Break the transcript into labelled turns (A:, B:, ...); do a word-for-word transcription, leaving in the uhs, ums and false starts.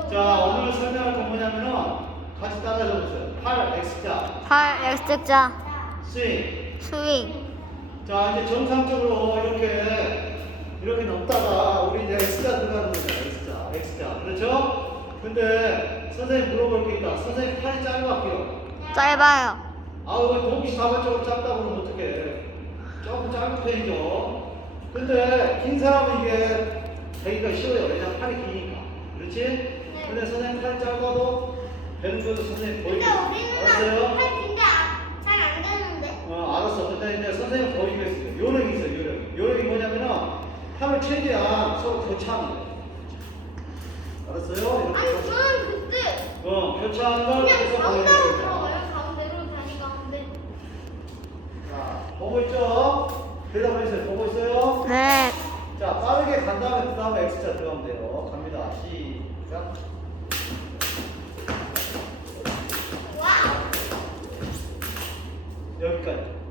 A: 자, 오늘 설명할 건 뭐냐면은 같이 따라 적어보세요. 팔 엑스자
B: 팔 X자
A: 스윙.
B: 스윙.
A: 자, 이제 정상적으로 이렇게 이렇게 넘다가 우리 이제 X자 들어가는 거죠. X자, X자. 그렇죠? 근데 선생님 물어볼 게 있다. 선생님 팔이 짧아, 길어?
B: 짧아요.
A: 아, 왜 동시 다발적으로 짧다고 그러면 어떡해? 조금 짧은 편이죠. 근데 긴 사람은 이게 되기가 쉬워요. 왜냐면 팔이 기니까. 그렇지? 근데 선생님 팔이 짧아도 되는 것도 선생님
C: 근데
A: 보이겠어요.
C: 우리는
A: 알았어요?
C: 팔 긴데 잘 안 되는데.
A: 어, 알았어. 근데 이제 선생님 보이겠어요. 요령이 있어요, 요령. 요령이 뭐냐면은 팔을 최대한 서로 교차하는 거예요. 알았어요?
C: 아니
A: 이렇게.
C: 저는 그때
A: 어, 교차하는 걸
C: 그냥
A: 계속
C: 가운데로
A: 보여주세요.
C: 들어가요. 가운데로 다니 가운데.
A: 자, 보고 있죠? 대답해주세요. 보고 있어요?
B: 네.
A: 자, 빠르게 간 다음에 그 다음에 X자 들어가면 돼요. 갑니다. 시작.
C: 와우.
A: 여기까지.